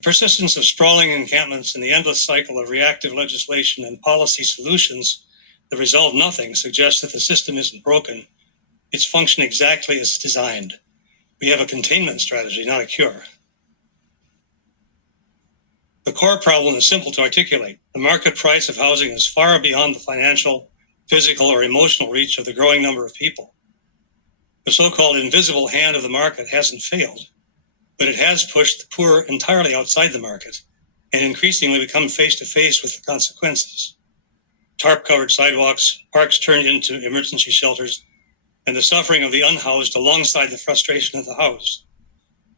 The persistence of sprawling encampments and the endless cycle of reactive legislation and policy solutions that resolve nothing suggests that the system isn't broken. It's functioning exactly as designed. We have a containment strategy, not a cure. The core problem is simple to articulate. The market price of housing is far beyond the financial, physical, or emotional reach of the growing number of people. The so-called invisible hand of the market hasn't failed, but it has pushed the poor entirely outside the market and increasingly become face-to-face with the consequences. Tarp-covered sidewalks, parks turned into emergency shelters, and the suffering of the unhoused alongside the frustration of the housed.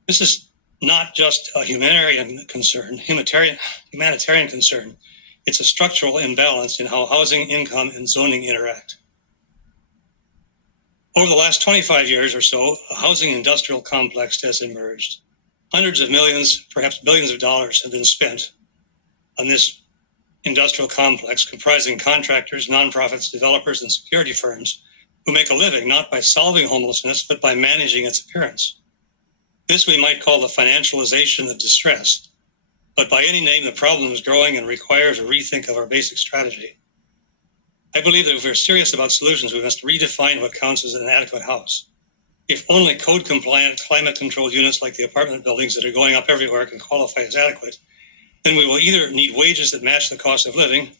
This is not just a humanitarian concern. It's a structural imbalance in how housing, income, and zoning interact. Over the last 25 years or so, a housing industrial complex has emerged. Hundreds of millions, perhaps billions of dollars have been spent on this industrial complex comprising contractors, nonprofits, developers, and security firms who make a living not by solving homelessness, but by managing its appearance. This we might call the financialization of distress, but by any name, the problem is growing and requires a rethink of our basic strategy. I believe that if we're serious about solutions, we must redefine what counts as an adequate house. If only code-compliant, climate-controlled units like the apartment buildings that are going up everywhere can qualify as adequate, then we will either need wages that match the cost of living,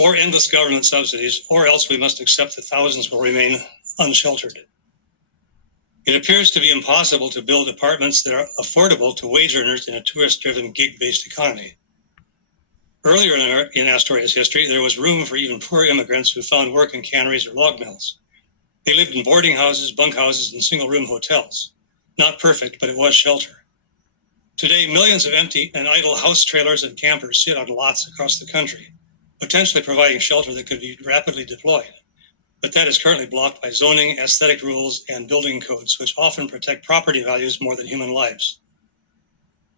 or endless government subsidies, or else we must accept that thousands will remain unsheltered. It appears to be impossible to build apartments that are affordable to wage earners in a tourist-driven, gig-based economy. Earlier in Astoria's history, there was room for even poor immigrants who found work in canneries or log mills. They lived in boarding houses, bunkhouses, and single-room hotels. Not perfect, but it was shelter. Today, millions of empty and idle house trailers and campers sit on lots across the country, potentially providing shelter that could be rapidly deployed. But that is currently blocked by zoning, aesthetic rules, and building codes, which often protect property values more than human lives.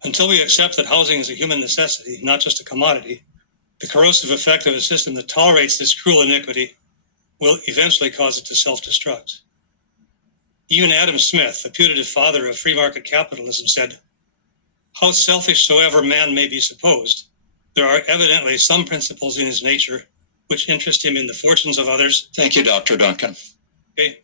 Until we accept that housing is a human necessity, not just a commodity, the corrosive effect of a system that tolerates this cruel iniquity will eventually cause it to self-destruct. Even Adam Smith, the putative father of free market capitalism, said, "How selfish soever man may be supposed, there are evidently some principles in his nature which interest him in the fortunes of others." Thank you, Dr. Duncan. Okay.